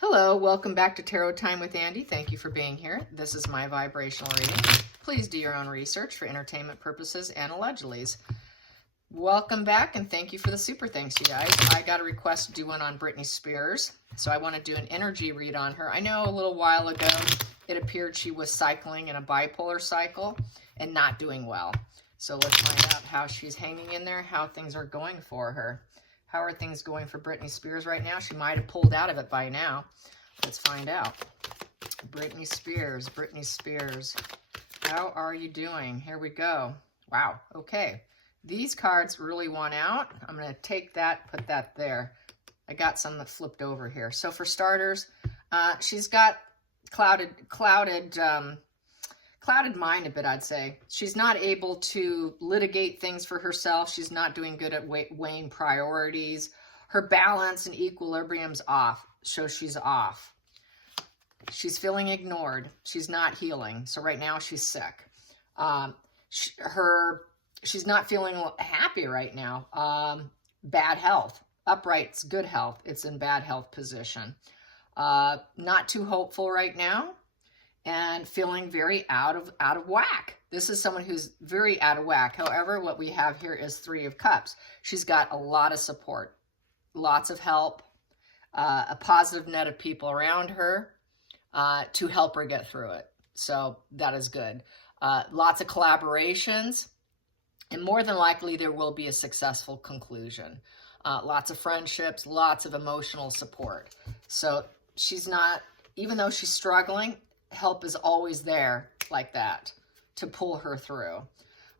Hello, welcome back to Tarot Time with Andy. Thank you for being here. This is my vibrational reading. Please do your own research for entertainment purposes and allegedlys. Welcome back and thank you for the super thanks, you guys. I got a request to do one on Brittany Spears, so I want to do an energy read on her. I know a little while ago it appeared she was cycling in a bipolar cycle and not doing well. So let's find out how she's hanging in there, how things are going for her. How are things going for Brittany Spears right now? She might have pulled out of it by now. Let's find out. Brittany Spears, Brittany Spears. How are you doing? Here we go. Wow, okay. These cards really want out. I'm going to take that, put that there. I got some that flipped over here. So for starters, she's got clouded mind a bit, I'd say. She's not able to litigate things for herself. She's not doing good at weighing priorities. Her balance and equilibrium's off, so she's off. She's feeling ignored. She's not healing. So right now she's sick. She's not feeling happy right now. Bad health. Upright's good health. It's in bad health position. Not too hopeful right now. And feeling very out of whack. This is someone who's very out of whack. However, what we have here is Three of Cups. She's got a lot of support, lots of help, a positive net of people around her to help her get through it. So that is good. Lots of collaborations, and more than likely there will be a successful conclusion. Lots of friendships, lots of emotional support. So she's not, even though she's struggling, help is always there like that to pull her through.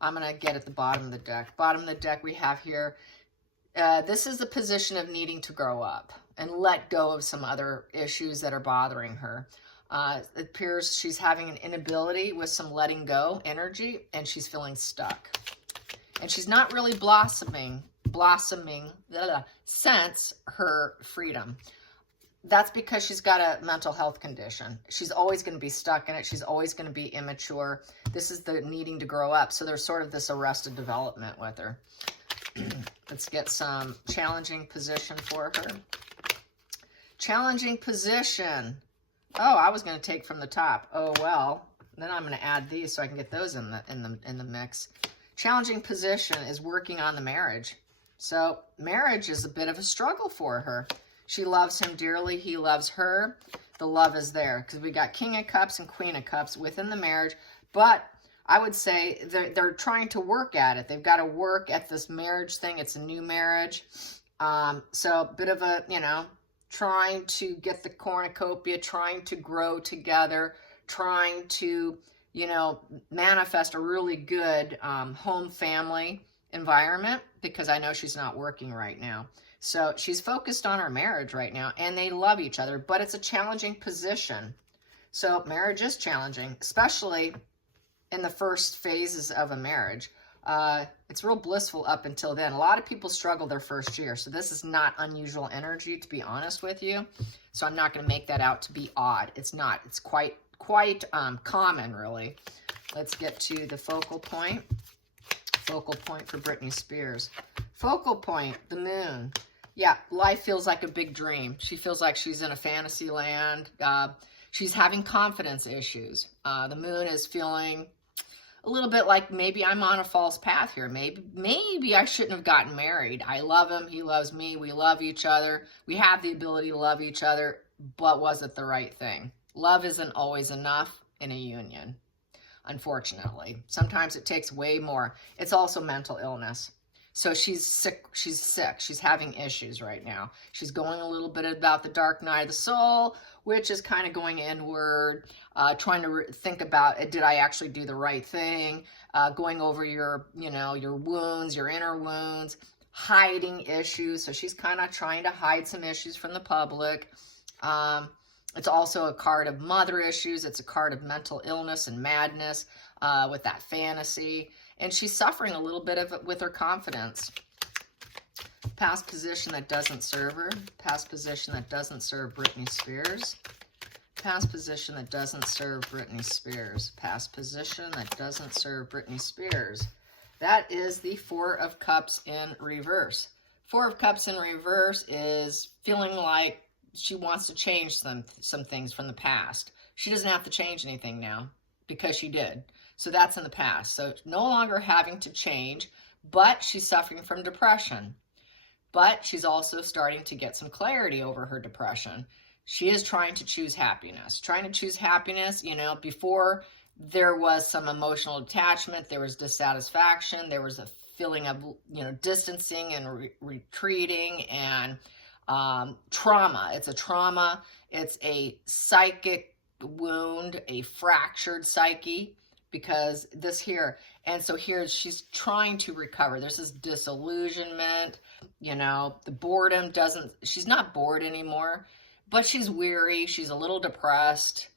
I'm going to get at the bottom of the deck. Bottom of the deck we have here, this is the position of needing to grow up and let go of some other issues that are bothering her. It appears she's having an inability with some letting go energy, and she's feeling stuck. And she's not really blossoming since her freedom. That's because she's got a mental health condition. She's always going to be stuck in it. She's always going to be immature. This is the needing to grow up. So there's sort of this arrested development with her. Let's get some challenging position for her. Challenging position. Oh, I was going to take from the top. Oh, well, then I'm going to add these so I can get those in the mix. Challenging position is working on the marriage. So marriage is a bit of a struggle for her. She loves him dearly. He loves her. The love is there because we got King of Cups and Queen of Cups within the marriage. But I would say they're trying to work at it. They've got to work at this marriage thing. It's a new marriage. So a bit of a, trying to get the cornucopia, trying to grow together, trying to, manifest a really good home family environment, because I know she's not working right now. So she's focused on her marriage right now, and they love each other, but it's a challenging position. So marriage is challenging, especially in the first phases of a marriage. It's real blissful up until then. A lot of people struggle their first year, so this is not unusual energy, to be honest with you. So I'm not going to make that out to be odd. It's not. It's quite common, really. Let's get to the focal point. Focal point for Brittany Spears. Focal point, the moon. Yeah, life feels like a big dream. She feels like she's in a fantasy land. She's having confidence issues. The moon is feeling a little bit like maybe I'm on a false path here. Maybe I shouldn't have gotten married. I love him. He loves me. We love each other. We have the ability to love each other, but was it the right thing? Love isn't always enough in a union, unfortunately. Sometimes it takes way more. It's also mental illness. So she's sick. She's having issues right now. She's going a little bit about the dark night of the soul, which is kind of going inward, trying to think about, did I actually do the right thing? Going over your wounds, your inner wounds, hiding issues. So she's kind of trying to hide some issues from the public. It's also a card of mother issues. It's a card of mental illness and madness with that fantasy. And she's suffering a little bit of it with her confidence. Past position that doesn't serve her. Past position that doesn't serve Brittany Spears. Past position that doesn't serve Brittany Spears. Past position that doesn't serve Brittany Spears. That is the Four of Cups in reverse. Four of Cups in reverse is feeling like she wants to change some things from the past. She doesn't have to change anything now because she did. So that's in the past. So no longer having to change, but she's suffering from depression. But she's also starting to get some clarity over her depression. She is trying to choose happiness. Trying to choose happiness, you know, before there was some emotional attachment, there was dissatisfaction, there was a feeling of, you know, distancing and retreating and trauma. It's a trauma. It's a psychic wound, a fractured psyche, because this here, and so here she's trying to recover. There's this disillusionment, you know, the boredom doesn't, she's not bored anymore, but she's weary, she's a little depressed.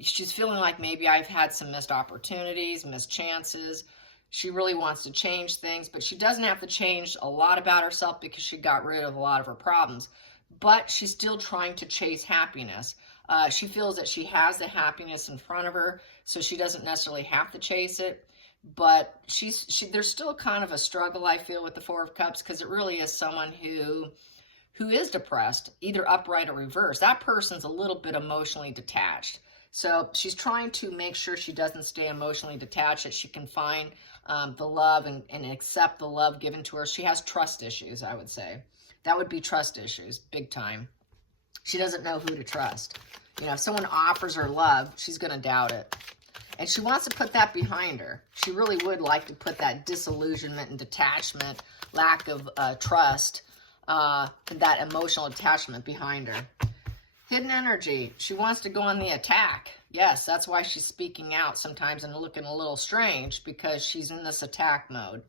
She's feeling like maybe I've had some missed opportunities, missed chances. She really wants to change things, but she doesn't have to change a lot about herself because she got rid of a lot of her problems. But she's still trying to chase happiness. She feels that she has the happiness in front of her, so she doesn't necessarily have to chase it. But there's still kind of a struggle, I feel, with the Four of Cups, because it really is someone who is depressed, either upright or reverse. That person's a little bit emotionally detached. So she's trying to make sure she doesn't stay emotionally detached, that she can find the love and accept the love given to her. She has trust issues, I would say. That would be trust issues, big time. She doesn't know who to trust. You know, if someone offers her love, she's going to doubt it. And she wants to put that behind her. She really would like to put that disillusionment and detachment, lack of trust, that emotional attachment behind her. Hidden energy. She wants to go on the attack. Yes, that's why she's speaking out sometimes and looking a little strange, because she's in this attack mode.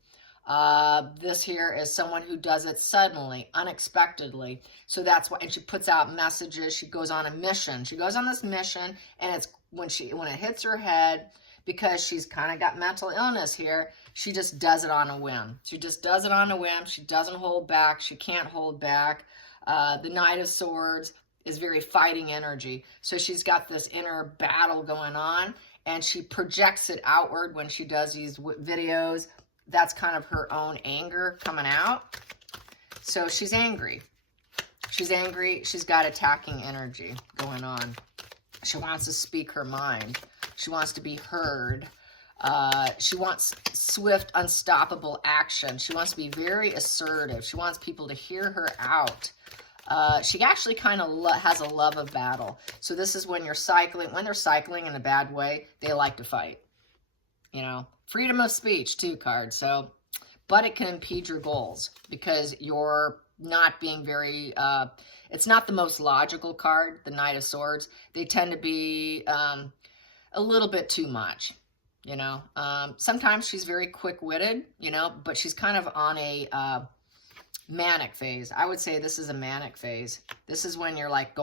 This here is someone who does it suddenly, unexpectedly. So that's why, and she puts out messages. She goes on a mission. She goes on this mission, and it's when it hits her head, because she's kind of got mental illness here, she just does it on a whim. She just does it on a whim. She doesn't hold back. She can't hold back. The Knight of Swords is very fighting energy. So she's got this inner battle going on, and she projects it outward when she does these videos. That's kind of her own anger coming out. So she's angry. She's angry. She's got attacking energy going on. She wants to speak her mind. She wants to be heard. She wants swift, unstoppable action. She wants to be very assertive. She wants people to hear her out. She actually kind of has a love of battle. So this is when you're cycling. When they're cycling in a bad way, they like to fight. You know, freedom of speech too, card. So, but it can impede your goals because you're not being very, it's not the most logical card, the Knight of Swords. They tend to be a little bit too much, you know. Sometimes she's very quick-witted, you know, but she's kind of on a manic phase. I would say this is a manic phase. This is when you're like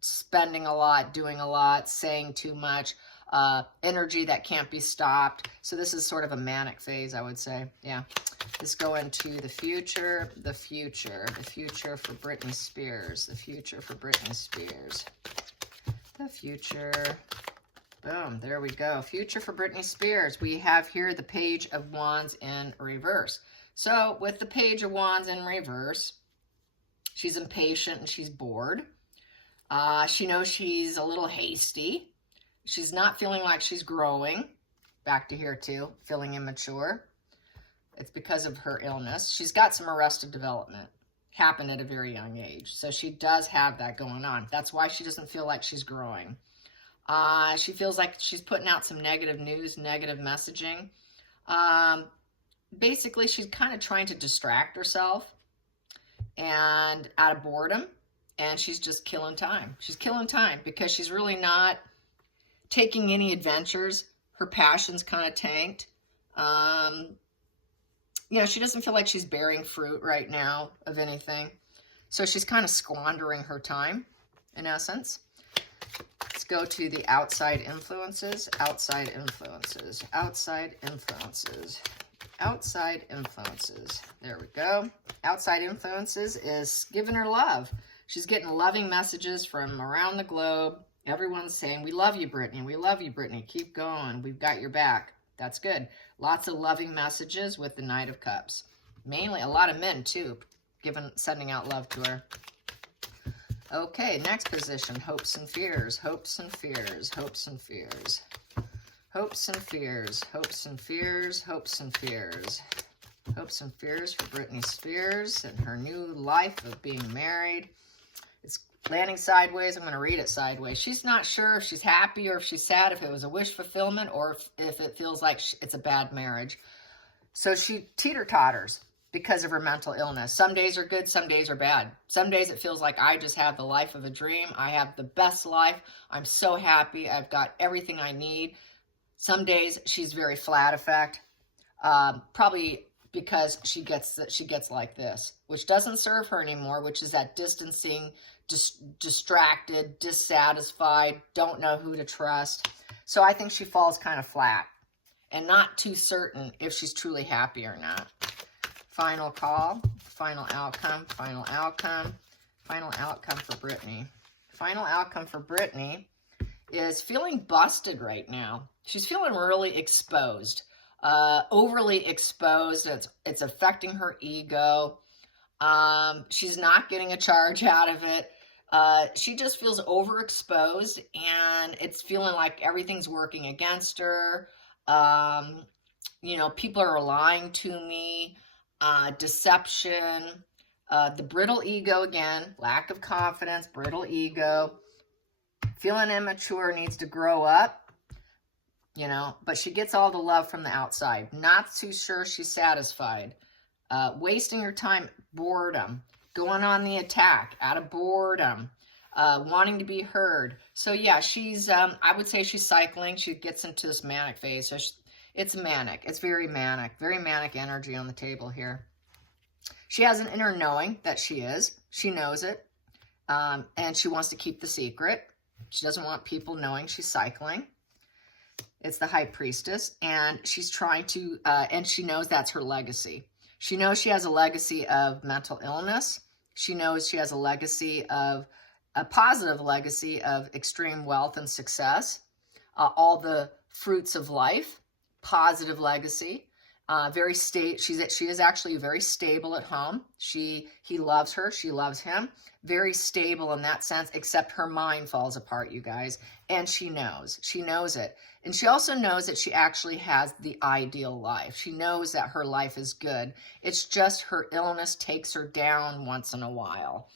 spending a lot, doing a lot, saying too much, energy that can't be stopped. So this is sort of a manic phase, I would say. Yeah. Let's go into the future for Brittany Spears, the future for Brittany Spears, the future. Boom, there we go. Future for Brittany Spears. We have here the Page of Wands in reverse. So with the Page of Wands in reverse, she's impatient and she's bored. She knows she's a little hasty. She's not feeling like she's growing. Back to here too, feeling immature. It's because of her illness. She's got some arrested development. Happened at a very young age. So she does have that going on. That's why she doesn't feel like she's growing. She feels like she's putting out some negative news, negative messaging. Basically, she's kind of trying to distract herself and out of boredom. And she's just killing time. She's killing time because she's really not taking any adventures. Her passion's kind of tanked. You know, she doesn't feel like she's bearing fruit right now of anything. So she's kind of squandering her time, in essence. Let's go to the outside influences. Outside influences. Outside influences. Outside influences. There we go. Outside influences is giving her love. She's getting loving messages from around the globe. Everyone's saying, we love you, Brittany. We love you, Brittany. Keep going. We've got your back. That's good. Lots of loving messages with the Knight of Cups. Mainly a lot of men, too, sending out love to her. Okay, next position, hopes and fears, hopes and fears, hopes and fears. Hopes and fears, hopes and fears, hopes and fears. Hopes and fears for Brittany Spears and her new life of being married. It's landing sideways. I'm going to read it sideways. She's not sure if she's happy or if she's sad, if it was a wish fulfillment or if it feels like it's a bad marriage. So she teeter-totters because of her mental illness. Some days are good, some days are bad. Some days it feels like I just have the life of a dream. I have the best life. I'm so happy. I've got everything I need. Some days she's very flat effect, probably because she gets like this, which doesn't serve her anymore, which is that distancing, distracted, dissatisfied, don't know who to trust. So I think she falls kind of flat and not too certain if she's truly happy or not. Final call, final outcome, final outcome, final outcome for Brittany. Final outcome for Brittany is feeling busted right now. She's feeling really exposed, overly exposed. It's affecting her ego. She's not getting a charge out of it. She just feels overexposed, and it's feeling like everything's working against her. You know, people are lying to me, deception, the brittle ego again, lack of confidence, brittle ego. Feeling immature, needs to grow up, you know, but she gets all the love from the outside. Not too sure she's satisfied. Wasting her time, boredom. Going on the attack out of boredom. Wanting to be heard. So yeah, she's, I would say she's cycling. She gets into this manic phase. So it's manic. It's very manic energy on the table here. She has an inner knowing that she is. She knows it. And she wants to keep the secret. She doesn't want people knowing she's cycling. It's the High Priestess, and she's trying to, and she knows that's her legacy. She knows she has a legacy of mental illness. She knows she has a legacy of, a positive legacy of extreme wealth and success. All the fruits of life, positive legacy. Very she is actually very stable at home. He loves her. She loves him. Very stable in that sense, except her mind falls apart, you guys. And she knows it. And she also knows that she actually has the ideal life. She knows that her life is good. It's just her illness takes her down once in a while.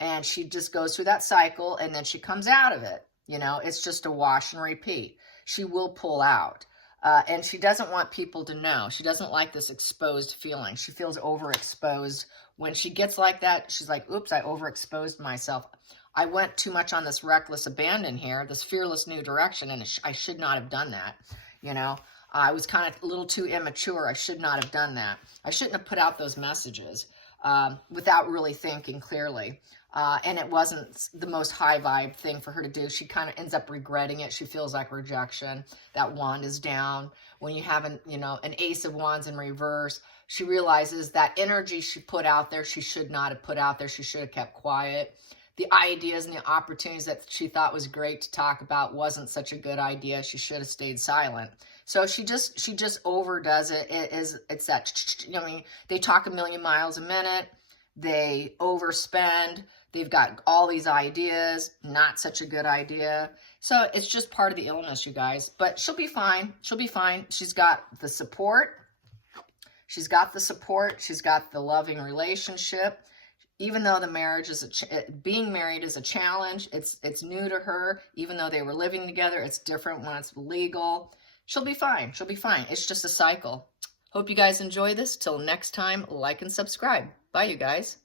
And she just goes through that cycle, and then she comes out of it. You know, it's just a wash and repeat. She will pull out. And she doesn't want people to know. She doesn't like this exposed feeling. She feels overexposed. When she gets like that, she's like, oops, I overexposed myself. I went too much on this reckless abandon here, this fearless new direction, and I should not have done that. You know, I was kind of a little too immature. I should not have done that. I shouldn't have put out those messages without really thinking clearly. And it wasn't the most high vibe thing for her to do. She kind of ends up regretting it. She feels like rejection. That wand is down. When you have an ace of wands in reverse, she realizes that energy she put out there, she should not have put out there. She should have kept quiet. The ideas and the opportunities that she thought was great to talk about wasn't such a good idea. She should have stayed silent. So she just overdoes it. It's that, you know, they talk a million miles a minute. They overspend. They've got all these ideas, not such a good idea. So it's just part of the illness, you guys. But she'll be fine. She'll be fine. She's got the support. She's got the support. She's got the loving relationship. Even though the marriage is being married is a challenge, it's new to her. Even though they were living together, it's different when it's legal. She'll be fine. She'll be fine. It's just a cycle. Hope you guys enjoy this. Till next time, like and subscribe. Bye, you guys.